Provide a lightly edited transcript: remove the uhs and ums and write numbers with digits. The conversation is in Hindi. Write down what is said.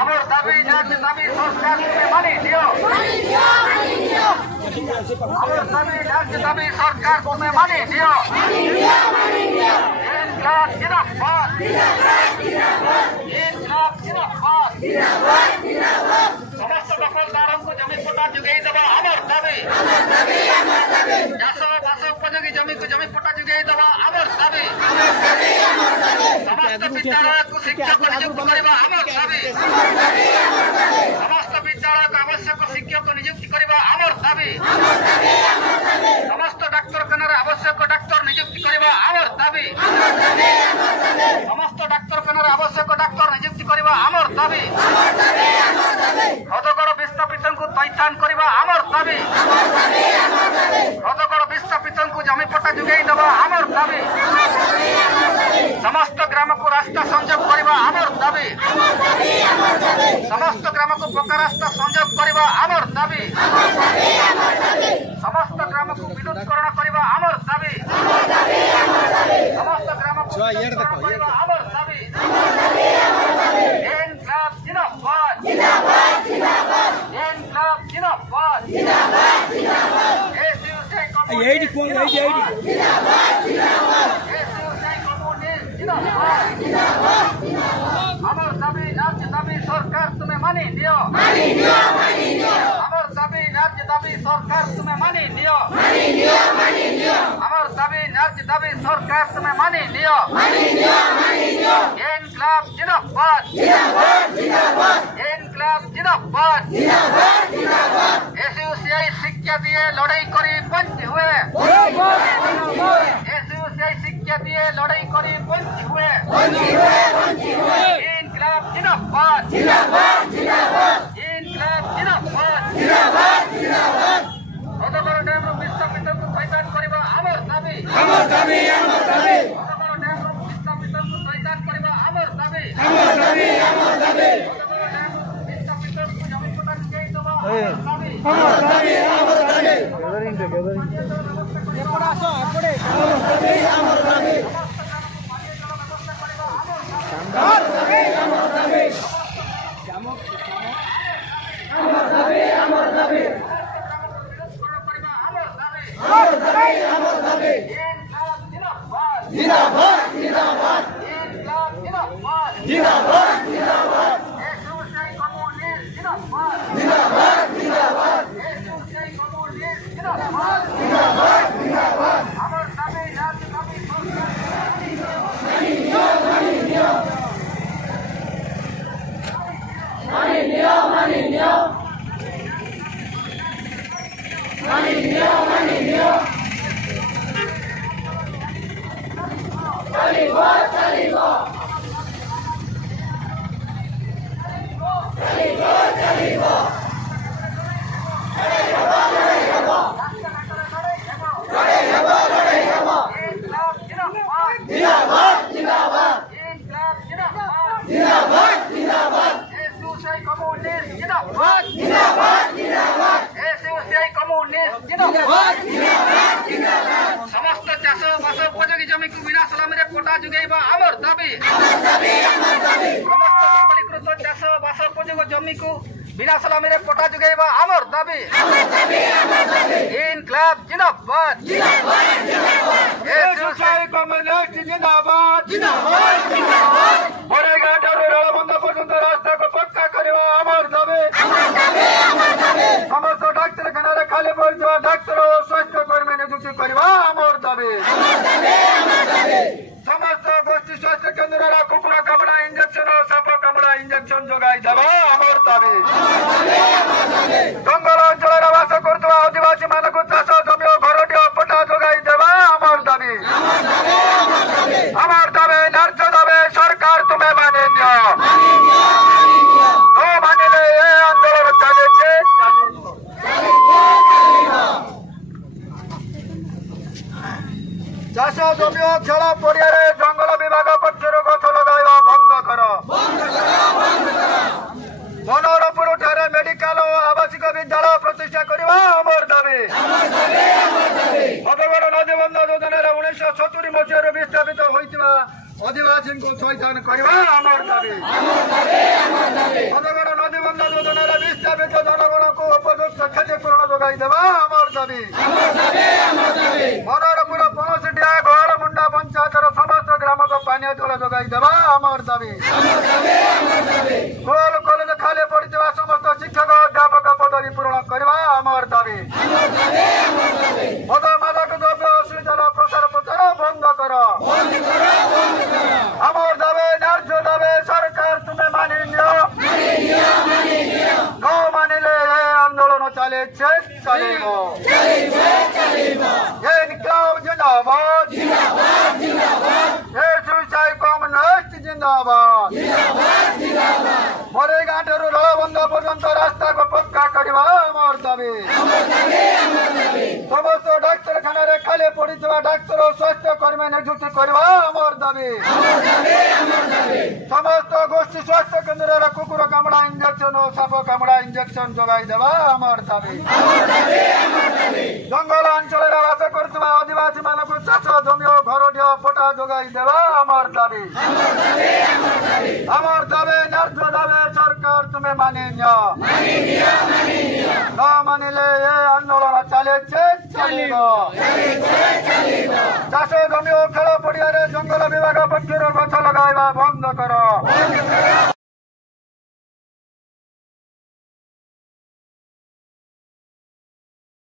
আমার দাবি জাতীয় দাবি সরকার তুমি মানি দিও আমার দাবি জাতীয় দাবি সরকার তুমি মানি দিও ইনকলাব জিন্দাবাদ ইনকলাব জিন্দাবাদ সমস্ত দখলদারଙ୍କୁ জমি পট্টা যোগাଇ দেবা আমার দাবি চাষ উপযোগী জমিକୁ জমি পট্টা যোগাଇ দেবা আমার দাবি সমস্ত বিদ্যালয়କୁ শিক্ষক নিযুক্ত କରିବା আমার দাবি সমস্ত বিদ্যালয়କୁ আবশ্যক শিক্ষক নিযুক্তি କରିବା আমার দাবি সমস্ত ডাক্তারখানার আবশ্যক ডাক্তার নিযুক্তি କରିବା আমার দাবি সমস্ত ডাক্তারখানার আবশ্যক ডাক্তার নিযুক্তি କରିବା আমার দাবি হ্রদগড় বিস্থাপিতଙ୍କୁ ଥଇଥାନ କରିବା আমার দাবি হ্রদগড় বিস্থাপিতଙ୍କୁ জমি পট্টা যোগাଇ দেবা আমার দাবি সমস্ত গ্রামକୁ রাস্তা সংযোগ କରିବା আমার দাবি সমস্ত গ্রামକୁ পক্কা রাস্তা সংযোগ କରିବା আমার দাবি সমস্ত গ্রামକୁ বিদ্যুৎকরণ କରିବା আমার দাবি সমস্ত গ্রামକୁ କରିବା আমার দাবি ইনকলাব জিন্দাবাদ ইনকলাব জিন্দাবাদ এইডি কোন এইডি আমার দাবি রাজ্য দাবি সরকার তুমি মানি দিও আমার দাবি রাজ্য দাবি সরকার তুমি মানি দিও আমার দাবি রাজ্য দাবি সরকার তুমি মানি দিও ইনকলাব জিন্দাবাদ ইনকলাব জিন্দাবাদ এসইউসিআই শিক্ষা দিয়ে লড়াই করে বঞ্চিত হয়ে এসইউসিআই শিক্ষা দিয়ে লড়াই করে বঞ্চিত হয়ে ইনকলাব জিন্দাবাদ ইনকলাব জিন্দাবাদ হ্রদগড় ড্যামରୁ বিস্থাপিতଙ୍କୁ ଥଇଥାନ କରିବା ଆମର ଦାବି ହ୍ରଦଗড় ଡ୍ୟାମରୁ ବିସ୍ଥାପିତଙ୍କୁ ଥଇଥାନ କରିବା ଆମର ଦାବି ହ୍ରଦଗড় ଡ୍ୟାମରୁ ବିସ୍ଥାପିତଙ୍କୁ ଜମି ପଟ୍ଟା ଯୋଗାଇ ଦେବା ଆମର ଦାବି समस्त चाष बास उपयोगी जमी को बिना सलामी पट्टा जुगाइबा आमर दाबी समस्त दखलीकृत चाष बास उपयोगी जमी को बिना सलामी पट्टा जुगाइबा आमर दाबी इनकलाब जिंदाबाद कम्युनिस्ट जिंदाबाद बड़ेगा रेलबंध पर्यंत रास्ता को पक्का करवा आमर दाबी समस्त डाक्तरखाना खाली पड़ा डाक्तर और स्वास्थ्य कर्मी नियुक्ति करवा आमर दाबी समस्त गोष्ठी स्वास्थ्य केन्द्र कुकुड़ा कामड़ा इंजेक्शन और साप कामड़ा इंजेक्शन जोगाई देवा आमर दाबी जंगल अंचल बास कर आदिवासी मानक चाष जमी और घर ଚାଷ ଜମି ଓ ଖେଳ ପଡ଼ିଆରେ ଜଙ୍ଗଲ ବିଭାଗ ପକ୍ଷରୁ ଗଛ ଲଗାଇବା ବନ୍ଦ କର। ବନରପୁର ଠାରେ ମେଡିକାଲ ଓ ଆବାସିକ ବିଦ୍ୟାଳୟ ପ୍ରତିଷ୍ଠା କରିବା ଆମର ଦାବି। ହଦଗଡ଼ ନଦୀବନ୍ଧ ଯୋଜନାରେ 1970 ମସିହାରୁ ବିସ୍ଥାପିତ ହୋଇଥିବା ଅଧିବାସୀଙ୍କୁ ଥଇଥାନ କରିବା ଆମର ଦାବି। ହଦଗଡ଼ ନଦୀବନ୍ଧ ଯୋଜନାରେ ବିସ୍ଥାପିତ ଜନଗଣକୁ ଉପଯୁକ୍ତ କ୍ଷତିପୂରଣ ଯୋଗାଇ ଦେବା ଆମର ଦାବି। ବନରପୁର ପଣସିଟିଆ ଗହଳମୁଣ୍ଡା ପଞ୍ଚାୟତର ସମସ୍ତ ଗ୍ରାମକୁ ପାନୀୟ ଜଳ ଯୋଗାଇ ଦେବା ଆମର ଦାବି। ସ୍କୁଲ କଲେଜ ଖାଲି ପଡ଼ିଥିବା ସମସ୍ତ ଶିକ୍ଷକ ଅଧ୍ୟାପକ ପଦବୀ ପୂରଣ କରିବା ଆମର ଦାବି। ମଦ ମାଦକ ଦ୍ରବ୍ୟ ଅଶ୍ଳୀଳ ପ୍ରସାର ପ୍ରଚାର ବନ୍ଦ କର। আমার দাবি ন্যায্য দাবি সরকার তুমি মানি নিও। ন মানিলে এই আন্দোলন চালিয়েছে চালিব। ইনকলাব জিন্দাবাদ, এই সুইসাইড কমিউনিস্ট জিন্দাবাদ। মরিগাঁঠাରୁ ରେଳବନ୍ଧ ପର୍ଯ୍ୟନ୍ତ ରାସ୍ତାକୁ ପକ୍କା କରିବା ଆମର ଦାବି। ସମସ୍ତ ଡାକ୍ତରଖାନାରେ ଖାଲି ପଡ଼ିଥିବା ଡାକ୍ତର ଓ ସ୍ୱାସ୍ଥ୍ୟ କର୍ମୀ ନିଯୁକ୍ତି କରିବା ଆମର ଦାବି। ସମସ୍ତ ଗୋଷ୍ଠୀ ସ୍ୱାସ୍ଥ୍ୟ କେନ୍ଦ୍ରରେ କୁକୁର କାମୁଡ଼ା ଇଞ୍ଜେକ୍ସନ ଓ ସାପ କାମୁଡ଼ା ଇଞ୍ଜେକ୍ସନ ଯୋଗାଇ ଦେବା ଆମର ଦାବି। ଜଙ୍ଗଲ ଅଞ୍ଚଳରେ ବାସ କରୁଥିବା ଆଦିବାସୀ ମାନଙ୍କୁ ଚାଷ ଜମି ଓ ଘରଟିଏ ପଟା ଯୋଗାଇ ଦେବା ଆମର ଦାବି। আমার দাবি ন্যায্য দাবি সরকার তুমি মানি নিও। ন মানিলে এই আন্দোলন চালিয়েছে চালিব। চাষ জমি ও খেଳ ପଡ଼ିଆରେ ଜଙ୍ଗଲ ବିଭାଗ ପକ୍ଷରୁ ଗଛ ଲଗାଇବା ବନ୍ଦ କର।